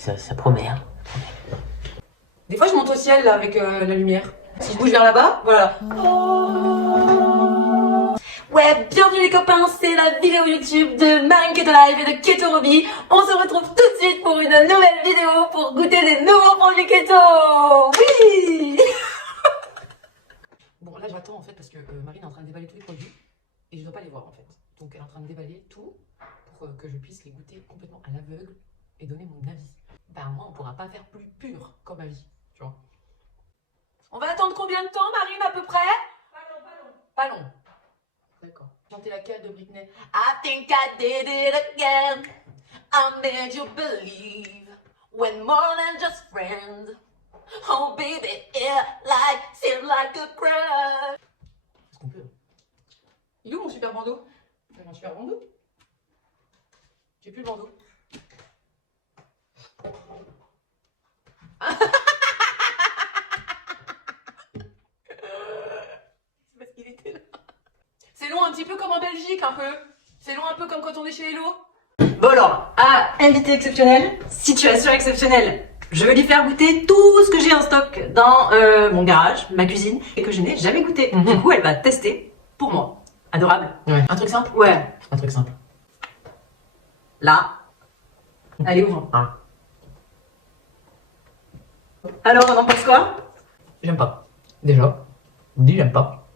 Ça promet, hein. Des fois, je monte au ciel là, avec la lumière. Si je bouge vers là-bas, voilà. Ouais, bienvenue les copains, c'est la vidéo YouTube de Marine Keto Live et de Keto Roby. On se retrouve tout de suite pour une nouvelle vidéo pour goûter des nouveaux produits keto. Oui. Bon, là j'attends en fait parce que Marine est en train de déballer tous les produits et je dois pas les voir en fait. Donc elle est en train de déballer tout pour que je puisse les goûter complètement à l'aveugle et donner mon avis. Ben moi on pourra pas faire plus pur comme avis, tu vois. On va attendre combien de temps, Marine, à peu près? Pas long. D'accord. Chantez laquelle de Britney? I think I did it again. I made you believe when more than just friends. Oh baby, seems like a crush. Est-ce qu'on peut? Il est où mon super bandeau? J'ai mon super bandeau? J'ai plus le bandeau. C'est long un petit peu comme en Belgique, un peu. C'est long un peu comme quand on est chez Hello. Bon alors, invité exceptionnel, situation exceptionnelle. Je vais lui faire goûter tout ce que j'ai en stock dans mon garage, ma cuisine, et que je n'ai jamais goûté. Du coup, elle va tester pour moi. Adorable. Ouais. Un truc simple? Ouais. Un truc simple. Là. Allez, ouvre. Ah. Alors, on en pense quoi? J'aime pas. Déjà. Je vous dis, j'aime pas.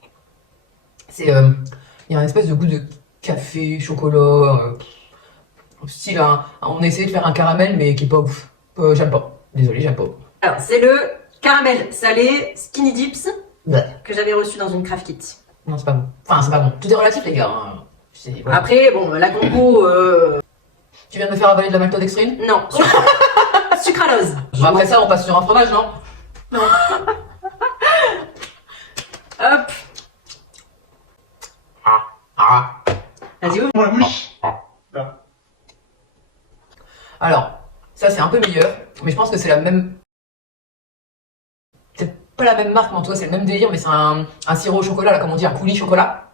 C'est. Il y a un espèce de goût de café, chocolat. Style, on a essayé de faire un caramel, mais qui est pas ouf. J'aime pas. Désolé, j'aime pas. Alors, c'est le caramel salé Skinny Dips Ouais. que j'avais reçu dans une craft kit. Non, c'est pas bon. Enfin, c'est pas bon. Tout est relatif, les gars. Hein. Voilà. Après, bon, la compo... Tu viens de me faire avaler de la maltodextrine? Non, sucralose. Bon, après ça, on passe sur un fromage, non? Non. Hop. Vas-y, ouvre. Pour la bouche. Alors, ça c'est un peu meilleur, mais je pense que c'est la même. C'est pas la même marque, mais en tout cas c'est le même délire, mais c'est un sirop au chocolat, là, comme on dit, un coulis chocolat,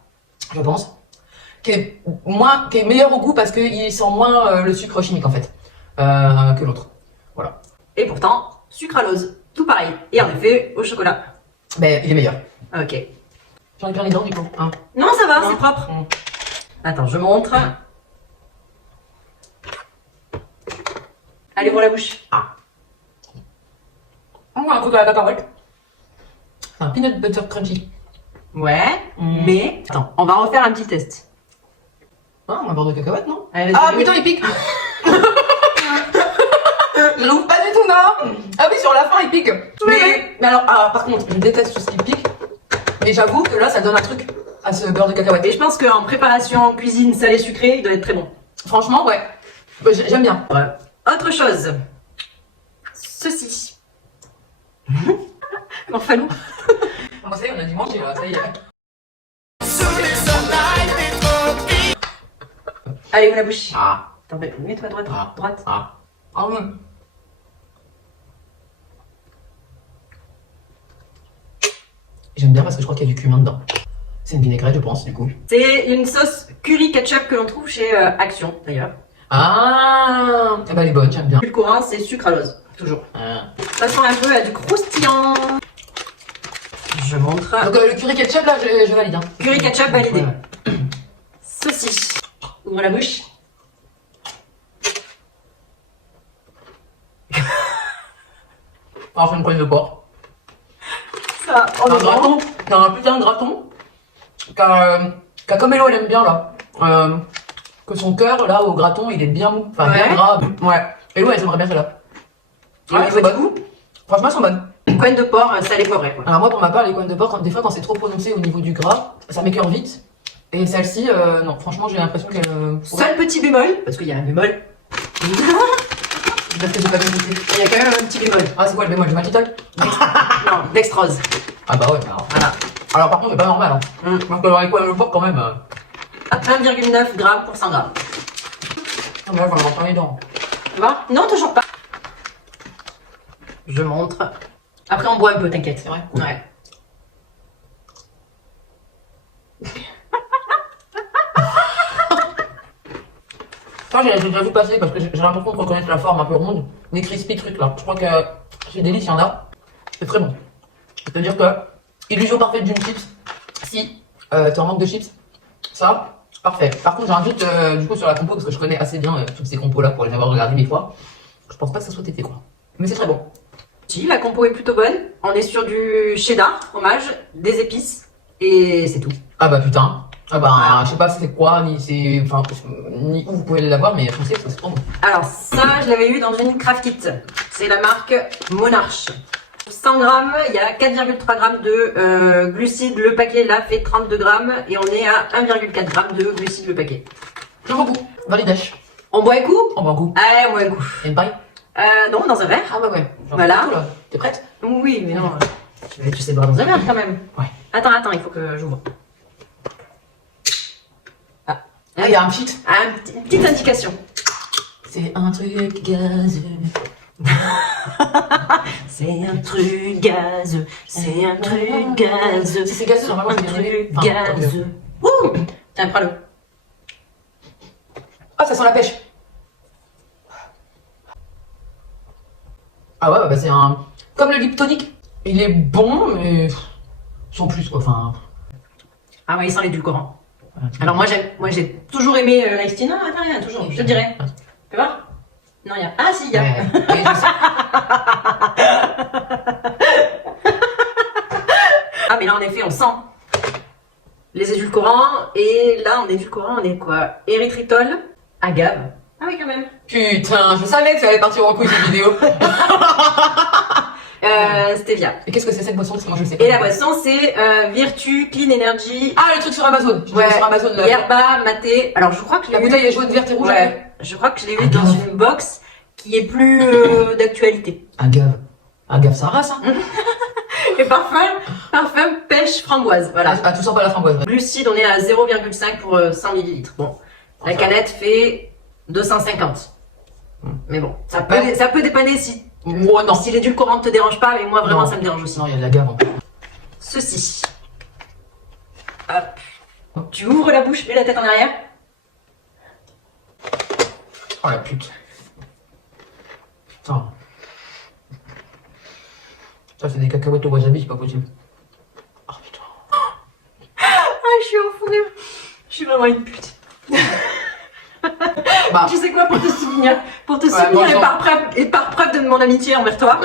je pense, qui est meilleur au goût parce qu'il sent moins le sucre chimique en fait, que l'autre. Voilà. Et pourtant, sucralose. Tout pareil. Et en effet, au chocolat. Mais il est meilleur. Ok. J'en ai plein les dents du coup. Hein. Non, ça va, Non. c'est propre. Mm. Attends, je montre. Allez, pour la bouche. On a un truc à la cacahuète. C'est un peanut butter crunchy. Ouais, mais... Attends, on va refaire un petit test. Ah, un beurre de cacahuète, non? Allez, Ah vas-y. putain, il pique. Je l'ouvre pas du tout, non. Ah oui, sur la fin, il pique. Mais alors, par contre, je déteste tout ce qui pique. Mais j'avoue que là, ça donne un truc à ce beurre de cacahuète. Et je pense qu'en préparation, en cuisine salée sucrée, il doit être très bon. Franchement, ouais. J'aime bien. Ouais. Autre chose. Ceci. Enfin, nous. Bon, ça y est, on a dû manger là, ça y est. Allez, ouvre la bouche. Ah. Attends, mets-toi à droite. Ah. Droite. Ah. Ah ouais. J'aime bien parce que je crois qu'il y a du cumin dedans. C'est une vinaigrette, je pense, du coup. C'est une sauce curry ketchup que l'on trouve chez Action, d'ailleurs. Ah. Eh ben, elle est bonne, j'aime bien. Le courant, c'est sucralose. Toujours. Ah. Passons un peu à du croustillant. Je montre. Donc, le curry ketchup, là, je valide. Hein. Curry ketchup validé. Ouais. Ceci. Ouvre la bouche. Alors, c'est une poigne de porc. Ça, Un graton, il y a un putain de graton qu'a comme Hello elle aime bien là. Que son cœur là au graton il est bien mou, enfin bien Ouais. gras. Ouais. Hello elle aimerait bien celle-là. Ouais, c'est ouais. bon. Franchement elles sont bonnes. Coin de porc, salé poivré, quoi. Alors moi pour ma part les coins de porc, des fois quand c'est trop prononcé au niveau du gras, ça m'écœure vite. Et celle-ci, non, franchement j'ai l'impression qu'elle... Seul petit bémol, parce qu'il y a un bémol. Parce que j'ai pas bien goûté. Il y a quand même un petit bémol. Ah c'est quoi le bémol du maltitol? Non, dextrose. Ah bah ouais, alors. Voilà. Alors par contre c'est pas normal. Hein. Parce que dans les coins de porc quand même... 1,9 grammes pour 100 grammes. Ah bah je vais en prendre les dents. Tu vois? Non, toujours pas. Je montre. Après, on boit un peu, t'inquiète. C'est vrai? Ouais. Ça, j'ai déjà vu passer parce que j'ai l'impression de reconnaître la forme un peu ronde. Les crispy trucs là. Je crois que chez Délice, il y en a. C'est très bon. C'est-à-dire que illusion parfaite d'une chips. Si t'es en manque de chips, ça, parfait. Par contre, j'ai un doute du coup sur la compo parce que je connais assez bien toutes ces compos là pour les avoir regardées des fois. Je pense pas que ça soit été quoi. Mais c'est très bon. Si, la compo est plutôt bonne. On est sur du cheddar, fromage, des épices et c'est tout. Ah bah putain. Ah bah, je sais pas c'est quoi, ni c'est. Enfin, ni où vous pouvez l'avoir, mais foncez parce que c'est trop bon. Alors ça, je l'avais eu dans une Craft Kit. C'est la marque Monarch. 100 grammes, il y a 4,3 grammes de glucides. Le paquet là fait 32 grammes et on est à 1,4 grammes de glucides le paquet. J'aime beaucoup. Validèche. On boit un coup? On boit un coup. Ah, on boit un coup. Et une paille? Non, dans un verre. Ah bah ouais. Genre, Voilà. T'es prête? Oui, mais non. Tu sais boire dans un verre quand même. Ouais. Attends, il faut que j'ouvre. Ah, il y a un petit. Une petite indication. C'est un truc gazeux. C'est un truc gazeux. C'est un truc gazeux. Si c'est gazeux, normalement, Un c'est bien aimé. truc gazeux. Ouh! Tiens, prends-le. Ah, ça sent la pêche. Ah ouais, bah c'est un. Comme le lip tonic. Il est bon, mais. Sans plus quoi. Enfin. Ah ouais, il sent l'édulcorant. Alors moi j'ai toujours aimé l'ice tea. Non, attends, rien, toujours. Je te dirais. Tu vas voir? Non, il y a. Ah si, il y a. Ouais, je sais. Ah mais là en effet on sent les édulcorants et là en édulcorant on est quoi? Érythritol, agave. Ah oui quand même. Putain, je savais que ça allait partir en couille cette vidéo. Stevia. Et qu'est-ce que c'est cette boisson? Parce que moi je sais pas. Et la boisson c'est Virtu Clean Energy. Ah, le truc sur Amazon. J'ai Ouais. vu sur Amazon. Yerba maté. Alors je crois que je La l'ai bouteille est jaune, verte et rouge. Ouais. Je crois que je l'ai eu Agave. dans une box qui est plus d'actualité. Agave. Agave, ça rase, hein. Et parfum pêche framboise. Voilà. Ah, tu sens pas la framboise. Ouais. Glucides, on est à 0,5 pour 100 ml. Bon, la canette fait 250. Mais bon, ça peut dépanner si, Moi, non. si l'édulcorant ne te dérange pas, mais moi vraiment Non. ça me dérange aussi. Non, il y a de l'agave en fait. Ceci. Hop. Tu ouvres la bouche et la tête en arrière. Oh la pute. Putain. Ça, c'est des cacahuètes au wasabi, c'est pas possible. Oh putain. Ah, je suis en fou rire. Je suis vraiment une pute. Bah, Tu sais quoi, pour te souvenir, bon et, sang. par preuve de mon amitié envers toi.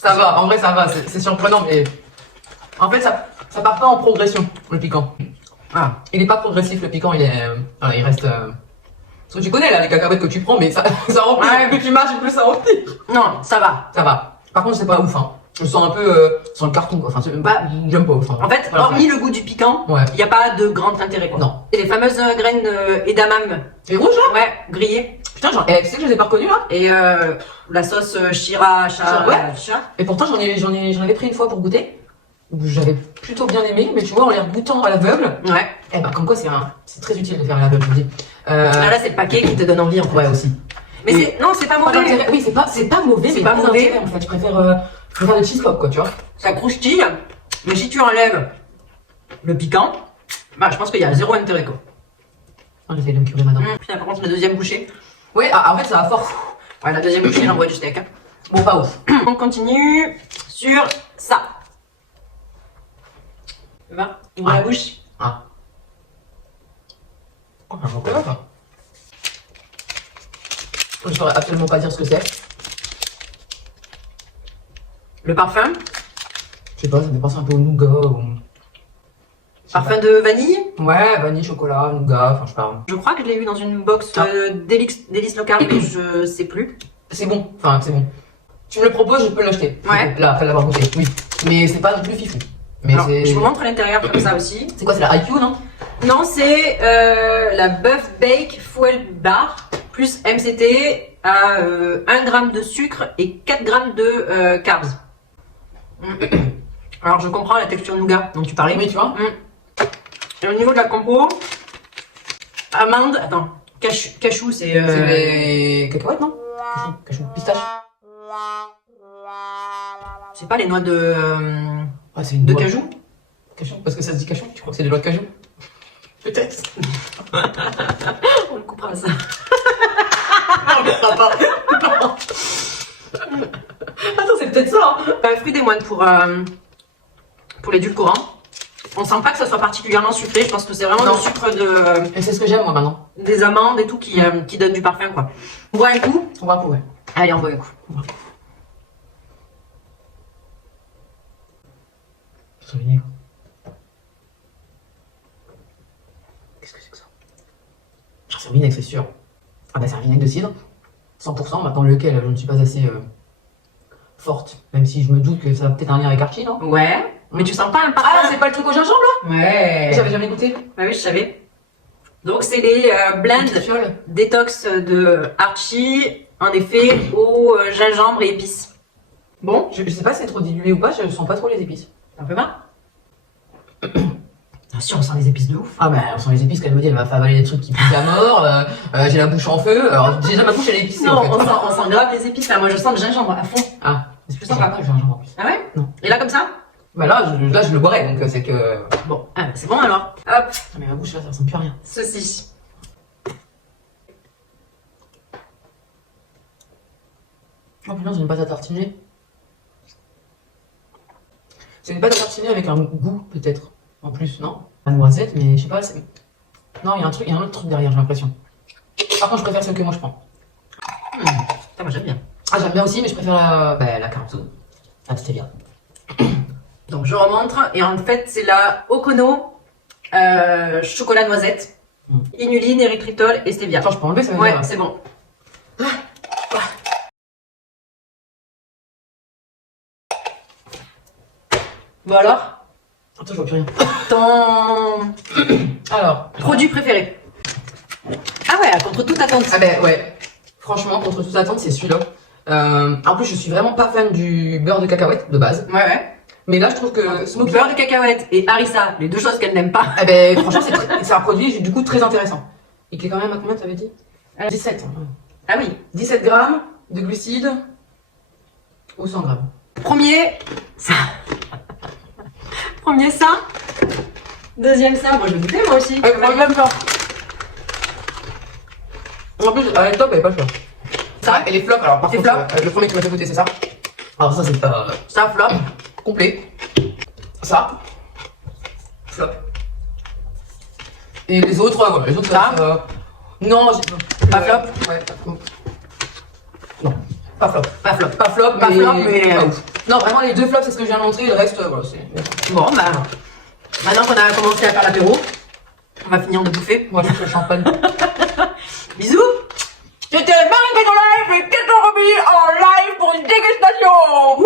ça va, en vrai, ça va. C'est surprenant, mais. En fait, ça part pas en progression, le piquant. Ah, il est pas progressif, le piquant, il est. Voilà, il reste. Parce que tu connais là les cacahuètes que tu prends, mais ça remplit. Ouais. Plus tu marches, plus ça remplit. Non, ça va. Ça va. Par contre, c'est pas ouf, hein. Je sens un peu sans le carton, quoi. Enfin, Bah, j'aime pas. Enfin, En fait, voilà. hormis le goût du piquant, Ouais. il n'y a pas de grand intérêt. Quoi. Non. C'est les fameuses graines edamame, C'est rouge, là? ouais, grillées. Putain, tu sais que je les ai pas reconnus, là? Et la sauce sriracha. Ouais. Et pourtant, j'en avais pris une fois pour goûter. J'avais plutôt bien aimé, mais tu vois, en les goûtant à l'aveugle, Ouais. eh ben, comme quoi, c'est très utile de faire à l'aveugle, je vous dis. Là, c'est le paquet qui te donne envie en fait. Ouais, aussi. Mais Et- non, c'est pas Pas mauvais. d'intérêt. Oui, c'est pas mauvais, C'est mais pas mauvais. d'intérêt, en fait. Je préfère le cheese pop, quoi, tu vois. Ça croustille. Mais si tu enlèves le piquant, bah, je pense qu'il y a zéro intérêt quoi. Ah, j'essaie de me curer maintenant. Putain, par contre, la deuxième bouchée. Oui, en fait, ça a force. Ouais, la deuxième bouchée, j'envoie du steak. Hein. Bon, pas ouf. On continue sur ça. Va, ouvre la bouche. Ah. Oh, un bon collage, hein. Je saurais absolument pas dire ce que c'est. Le parfum. Je sais pas, ça me fait penser un peu au nougat ou. Parfum de vanille. Ouais, vanille, chocolat, nougat, enfin, je sais pas. Je crois que je l'ai eu dans une box Ah. délice locale, mais je sais plus. C'est bon, enfin, c'est bon. Tu me le proposes, je peux l'acheter. Ouais. Là, après l'avoir goûté, oui. Mais c'est pas non plus fifou. Mais Alors, c'est. je vous montre à l'intérieur comme ça aussi. C'est quoi, c'est la IQ, non? Non, c'est la Buff Bake Fuel Bar plus MCT à 1 g de sucre et 4 g de carbs. Alors, je comprends la texture nougat dont tu parlais. Oui, tu vois. Et au niveau de la compo, amande, attends, cachou, c'est. C'est les cacahuètes, non? Cachou, pistache. C'est pas les noix de Ah, c'est une noix. cajou? Cachou, parce que ça se dit cachou? Tu crois que c'est des noix de cajou? Peut-être. On le coupera ça. Attends, c'est peut-être ça. Hein. Fruits des moines pour l'édulcorant. On sent pas que ça soit particulièrement sucré. Je pense que c'est vraiment Non. le sucre de Et c'est ce que j'aime moi maintenant. des amandes et tout qui donne du parfum quoi. On boit un coup. On va pouvoir. Allez, on boit un coup. C'est un vinaigre. Qu'est-ce que c'est que ça? Ah, c'est un vinaigre, c'est sûr. Ah bah c'est un vinaigre de cidre. 100%, maintenant lequel je ne suis pas assez forte. Même si je me doute que ça a peut-être un lien avec Archie, non? Ouais. Mais tu sens pas un parfum? Ah, c'est pas le truc au gingembre là? Ouais. J'avais jamais goûté. Ah oui, je savais. Donc c'est les blends Fiole. détox de Archie, en effet, au gingembre et épices. Bon, je sais pas si c'est trop dilué ou pas, je sens pas trop les épices. Un peu mal. Ah si, on sent les épices de ouf. Ah bah on sent les épices qu'elle me dit, elle m'a fait avaler des trucs qui puent la mort, j'ai la bouche en feu, alors déjà ma bouche elle est épicée Non, en fait. on sent grave les épices. Là, moi je sens le gingembre à fond. Ah, c'est plus sympa que le gingembre en plus. Ah ouais? Non. Et là comme ça? Bah là je le boirais donc c'est que... Bon, ah, bah, c'est bon alors. Hop, Ah, mais ma bouche là ça ressemble plus à rien. ceci. Oh putain, c'est une pâte à tartiner. C'est une pâte à tartiner avec un goût peut-être, en plus, non? La noisette, mais je sais pas, c'est... Non, il y a un autre truc derrière, j'ai l'impression. Par contre, je préfère celle que moi je prends. Putain, moi j'aime bien. Ah, j'aime bien aussi, mais je préfère la carotte. Ah, c'était bien. Donc je remontre et en fait c'est la Okono chocolat noisette, inuline, érythritol et stevia. Attends, je peux enlever ça? Ouais, c'est bon. Bon alors, Attends, je vois plus rien. ton Alors, produit préféré? Ah ouais, contre toute attente. ah ben ouais, franchement, contre toute attente, c'est celui-là. En plus, je suis vraiment pas fan du beurre de cacahuète de base. Ouais, ouais. Mais là, je trouve que Smoky... Beurre de cacahuète et harissa, les deux choses qu'elle n'aime pas. Ah ben franchement, c'est un produit du coup très intéressant. Et qui est quand même à combien, t'avais dit? 17. Ah oui. 17 grammes de glucides ou 100 grammes. Premier, ça. Premier ça. Deuxième ça. Moi je vais goûter moi aussi. Même ça. En plus, elle est top, elle est pas chère. Ça, elle est flop. Alors, par C'est contre, flop. le premier qui m'a fait goûter, c'est ça. Alors, ça, c'est pas Ça flop. complet. Ça, flop. Et les autres, voilà, les autres, Ça non, Pas flop. Ouais, pas flop. Non, pas flop. Pas flop. Pas flop, Pas flop, mais- pas ouf. Non, vraiment, les deux flops, c'est ce que je viens de montrer. Le reste, voilà, c'est. Bon bah. Maintenant qu'on a commencé à faire l'apéro, on va finir de bouffer. Moi, je cherche le champagne. Bisous. C'était Marie Live et Keto Roby en live pour une dégustation.